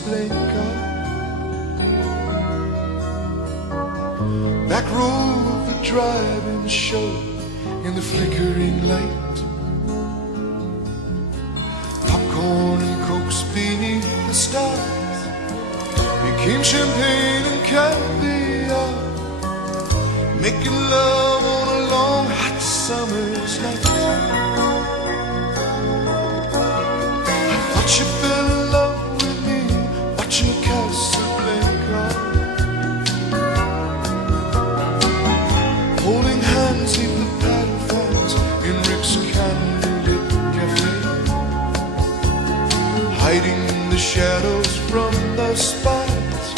Casablanca. Back row of the drive-in show in the flickering light. Popcorn and cokes beneath the stars became champagne and caviar. Making love on a long hot summer's night. I thought you fell in love with me watching Casablanca. Holding hands in the paddle fans in Rick's candlelit cafe. Hiding in the shadows from the spires.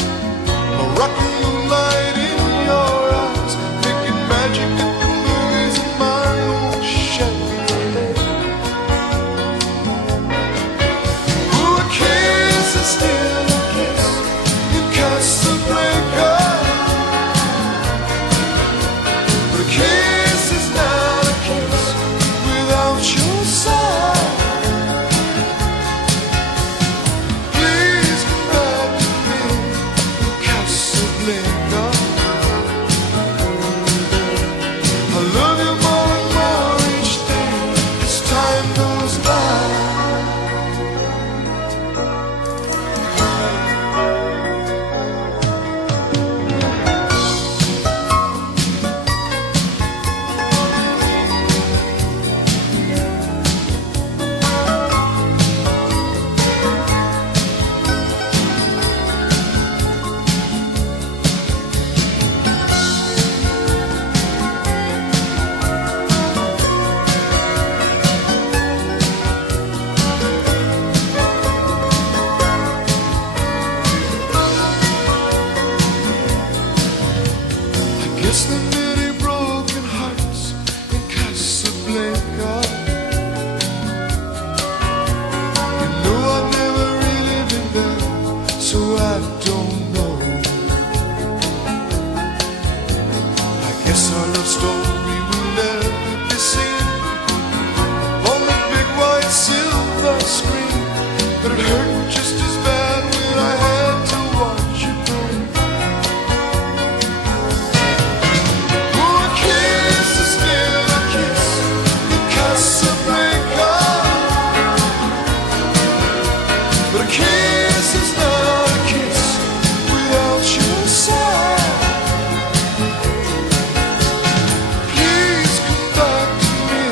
Moroccan moonlight in your eyes. Making magic at the movies in my own Chevrolet. Ooh, a kiss is still a kiss in Casablanca. But a kiss is not a kiss without your side. Please come back to me in Casablanca. I love you more and more each day as time goes by. Guess the many broken hearts in Casablanca. You know I've never really been there, so I don't know. I guess our love story will never be seen on the big white silver screen. But it hurt just as bad when I had to watch you burn. But a kiss is not a kiss without your side. Please come back to me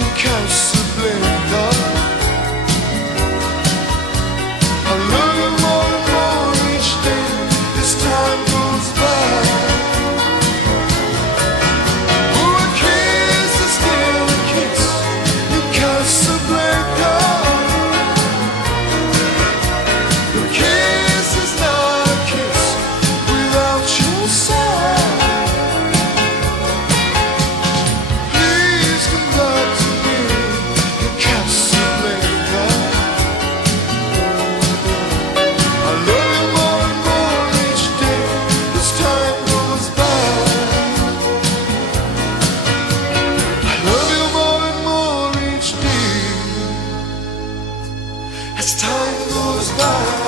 in Casablanca. I love you more and more each day as time goes by. Oh, a kiss is still a kiss in Casablanca. A kiss is not a kiss without your side. Please come back to me in Casablanca. I love you more and more each day as time goes by. I love you more and more each day as time goes by.